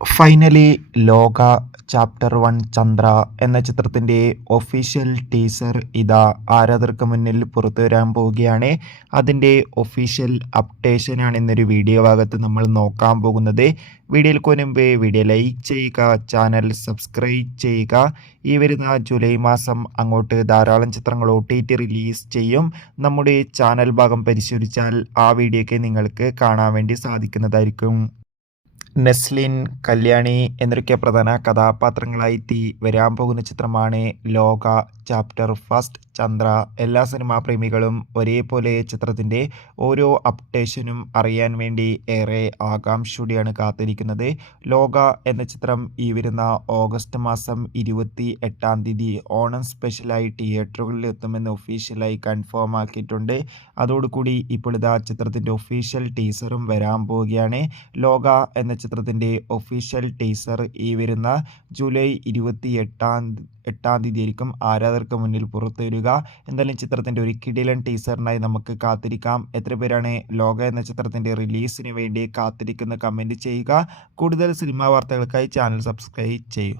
Finally ലോക chapter 1 Chandra എന്ന ചിത്രത്തിൻ്റെ ഒഫീഷ്യൽ ടീസർ ഇതാ ആരാധകർക്ക് മുന്നിൽ പുറത്തു വരാൻ പോവുകയാണ്. അതിൻ്റെ ഒഫീഷ്യൽ അപ്ഡേഷനാണ് ഇന്നൊരു വീഡിയോ ഭാഗത്ത് നമ്മൾ നോക്കാൻ പോകുന്നത്. വീഡിയോയിൽ മുൻപ് വീഡിയോ ലൈക്ക് ചെയ്യുക, ചാനൽ സബ്സ്ക്രൈബ് ചെയ്യുക. ഈ വരുന്ന ജൂലൈ മാസം അങ്ങോട്ട് ധാരാളം ചിത്രങ്ങൾ OTT റിലീസ് ചെയ്യും. നമ്മുടെ ചാനൽ ഭാഗം പരിശോധിച്ചാൽ ആ വീഡിയോയ്ക്ക് നിങ്ങൾക്ക് കാണാൻ വേണ്ടി സാധിക്കുന്നതായിരിക്കും. നെസ്ലിൻ, കല്യാണി എന്നൊക്കെ പ്രധാന കഥാപാത്രങ്ങളായി വരാൻ പോകുന്ന ചിത്രമാണ് ലോക ചാപ്റ്റർ 1 ചന്ദ്ര. എല്ലാ സിനിമാ പ്രേമികളും ഒരേപോലെ ചിത്രത്തിൻ്റെ ഓരോ അപ്ഡേഷനും അറിയാൻ വേണ്ടി ഏറെ ആകാംക്ഷയോടെയാണ് കാത്തിരിക്കുന്നത്. ലോക എന്ന ചിത്രം ഈ വരുന്ന ഓഗസ്റ്റ് മാസം 28 ഓണം സ്പെഷ്യലായി തിയേറ്ററുകളിൽ എത്തുമെന്ന് ഒഫീഷ്യലായി കൺഫേം ആക്കിയിട്ടുണ്ട്. അതോടുകൂടി ഇപ്പോൾ ഇതാ ചിത്രത്തിൻ്റെ ഒഫീഷ്യൽ ടീസറും വരാൻ പോവുകയാണ്. ലോക എന്ന ചിത്രത്തിൻ്റെ ഒഫീഷ്യൽ ടീസർ ഈ വരുന്ന ജൂലൈ 28 ആയിരിക്കും ആരാധകർക്ക് മുന്നിൽ പുറത്തു വരിക. എന്തായാലും ചിത്രത്തിൻ്റെ ഒരു കിടിലൻ ടീസറിനായി നമുക്ക് കാത്തിരിക്കാം. എത്ര പേരാണ് ലോക എന്ന ചിത്രത്തിൻ്റെ റിലീസിന് വേണ്ടി കാത്തിരിക്കുന്ന കമൻറ്റ് ചെയ്യുക. കൂടുതൽ സിനിമാ വാർത്തകൾക്കായി ചാനൽ സബ്സ്ക്രൈബ് ചെയ്യൂ.